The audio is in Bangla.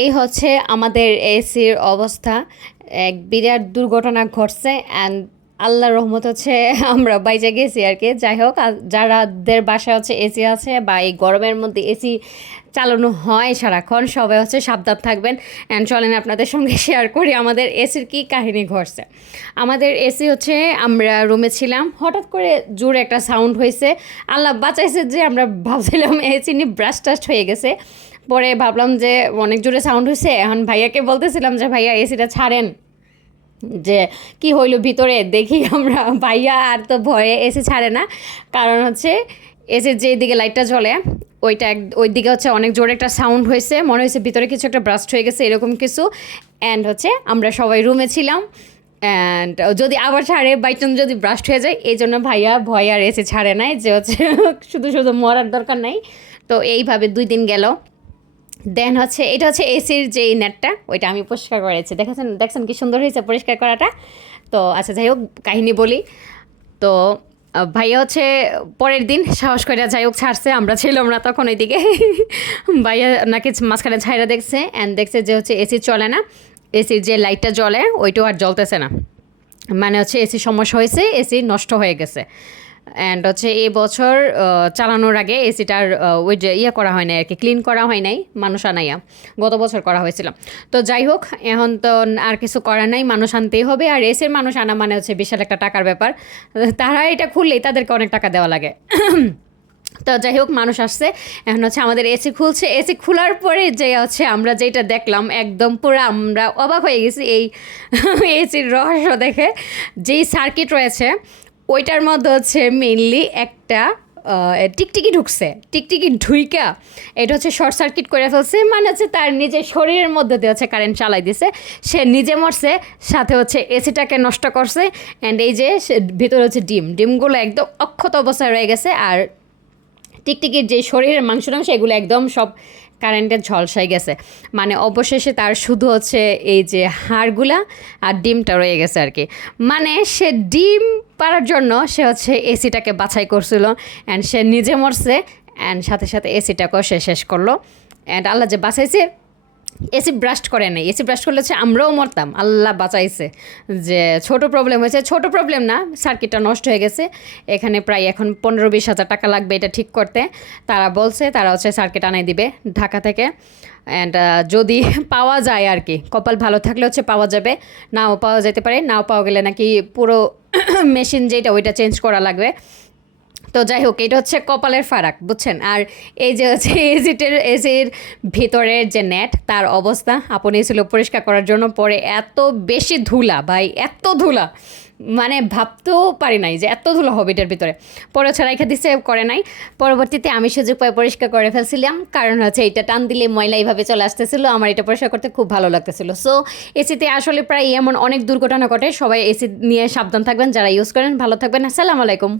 এই হচ্ছে আমাদের এসির অবস্থা। এক বিরাট দুর্ঘটনা ঘটছে অ্যান্ড আল্লাহর রহমত হচ্ছে আমরা বাইচে গেছি আর কি। যাই হোক, যারাদের বাসায় হচ্ছে এসি আছে বা এই গরমের মধ্যে এসি চালানো হয় সারাক্ষণ, সবাই হচ্ছে সাবধান থাকবেন। অ্যান্ড চলেন আপনাদের সঙ্গে শেয়ার করি আমাদের এসির কী কাহিনী ঘটছে। আমাদের এসি হচ্ছে, আমরা রুমে ছিলাম, হঠাৎ করে জোরে একটা সাউন্ড হয়েছে। আল্লাহ বাঁচাইছে যে আমরা ভাবছিলাম এসি নিয়ে ব্রাশ টাস্ট হয়ে গেছে। পরে ভাবলাম যে অনেক জোরে সাউন্ড হয়েছে, এখন ভাইয়াকে বলতেছিলাম যে ভাইয়া এসিটা ছাড়েন, যে কি হইলো ভিতরে দেখি আমরা। ভাইয়া আর তো ভয়ে এসি ছাড়ে না, কারণ হচ্ছে এসির যে দিকে লাইটটা জ্বলে ওই দিকে হচ্ছে অনেক জোরে একটা সাউন্ড হয়েছে, মনে হয়েছে ভিতরে কিছু একটা ব্রাস্ট হয়ে গেছে এরকম কিছু। অ্যান্ড হচ্ছে আমরা সবাই রুমে ছিলাম, অ্যান্ড যদি আবার ছাড়ে বাই চান্স যদি ব্রাস্ট হয়ে যায়, এই জন্য ভাইয়া ভয় আর এসি ছাড়ে নাই, যে হচ্ছে শুধু শুধু মরার দরকার নাই। তো এইভাবে 2 দিন গেল। দেন হচ্ছে এটা হচ্ছে এসির যেই নেটটা, ওইটা আমি পরিষ্কার করেছি। দেখছেন কি সুন্দর হয়েছে পরিষ্কার করাটা। তো আচ্ছা, যাই হোক কাহিনী বলি। তো ভাইয়া হচ্ছে পরের দিন সাহস করে যাই হোক ছাড়ছে, আমরা ছিলাম না তখন ওইদিকে। ভাইয়া নাকি মাঝখানে ছাইরা দেখছে, অ্যান্ড দেখছে যে হচ্ছে এসি চলে না, এসির যে লাইটটা জ্বলে ওইটাও আর জ্বলতেছে না। মানে হচ্ছে এসির সমস্যা হয়েছে, এসি নষ্ট হয়ে গেছে। অ্যান্ড হচ্ছে এই বছর চালানোর আগে এসিটার ওই যে করা হয় নাই আর কি, ক্লিন করা হয় নাই, মানুষ আনাইয়া গত বছর করা হয়েছিল। তো যাই হোক, এখন তো আর কিছু করার নাই, মানুষ আনতেই হবে। আর এসির মানুষ আনা মানে হচ্ছে বিশাল একটা টাকার ব্যাপার, তারা এটা খুললেই তাদেরকে অনেক টাকা দেওয়া লাগে। তো যাই হোক, মানুষ আসছে, এখন হচ্ছে আমাদের এসি খুলছে। এসি খোলার পরে যে হচ্ছে আমরা যেটা দেখলাম, একদম পুরো আমরা অবাক হয়ে গেছি এই এসির রহস্য দেখে। যেই সার্কিট রয়েছে ওইটার মধ্যে হচ্ছে মেইনলি একটা টিকটিকি ঢুকছে। টিকটিকি ঢুইকা এটা হচ্ছে শর্ট সার্কিট করে ফেলছে, মানে হচ্ছে তার নিজের শরীরের মধ্যে দিয়ে হচ্ছে কারেন্ট চালাই দিছে, সে নিজে মরছে, সাথে হচ্ছে এসিটাকে নষ্ট করছে। অ্যান্ড এই যে ভিতরে হচ্ছে ডিমগুলো একদম অক্ষত অবস্থায় রয়ে গেছে, আর টিকটিকির যে শরীরের মাংসটা সেগুলো একদম সব কারেন্টের ঝলসাই গেছে। মানে অবশেষে তার শুধু হচ্ছে এই যে হাড়গুলা আর ডিমটা রয়ে গেছে আর কি। মানে সে ডিম পাড়ার জন্য সে হচ্ছে এসিটাকে বাছাই করছিল, অ্যান্ড সে নিজে মরছে, অ্যান্ড সাথে সাথে এসিটাকেও সে শেষ করলো। অ্যান্ড আল্লাহ যে বাঁচাইছে, এসি ব্রাস্ট করে নাই, এসি ব্রাস্ট করলে হচ্ছে আমরাও মরতাম, আল্লাহ বাঁচাইছে। যে ছোট প্রবলেম হয়েছে, ছোট প্রবলেম না, সার্কিটটা নষ্ট হয়ে গেছে। এখানে প্রায় এখন 15-20 হাজার টাকা লাগবে এটা ঠিক করতে। তারা বলছে তারা হচ্ছে সার্কিট আনাই দিবে ঢাকা থেকে। অ্যান্ড যদি পাওয়া যায় আর কি, কপাল ভালো থাকলে হচ্ছে পাওয়া যাবে, নাও পাওয়া যেতে পারে, নাও পাওয়া গেলে নাকি পুরো মেশিন যেটা ওইটা চেঞ্জ করা লাগবে। তো যাই হোক, এটা হচ্ছে কপালের ফারাক, বুঝছেন। আর এই যে হচ্ছে এসির ভিতরের যে নেট, তার অবস্থা আপনি ছিল পরিষ্কার করার জন্য, পরে এত বেশি ধুলা ভাই, এত ধুলা, মানে ভাবতেও পারি নাই যে এত ধুলো হবে এটার ভিতরে। পরে হচ্ছে রেখে দিছে, করে নাই। পরবর্তীতে আমি সুযোগ পাই পরিষ্কার করে ফেলছিলাম, কারণ হচ্ছে এটা টান দিলে ময়লা এইভাবে চলে আসতেছিলো, আমার এটা পরিষ্কার করতে খুব ভালো লাগতেছিল। সো এসিতে আসলে প্রায় এমন অনেক দুর্ঘটনা ঘটে। সবাই এসি নিয়ে সাবধান থাকবেন যারা ইউজ করেন। ভালো থাকবেন, আসসালামু আলাইকুম।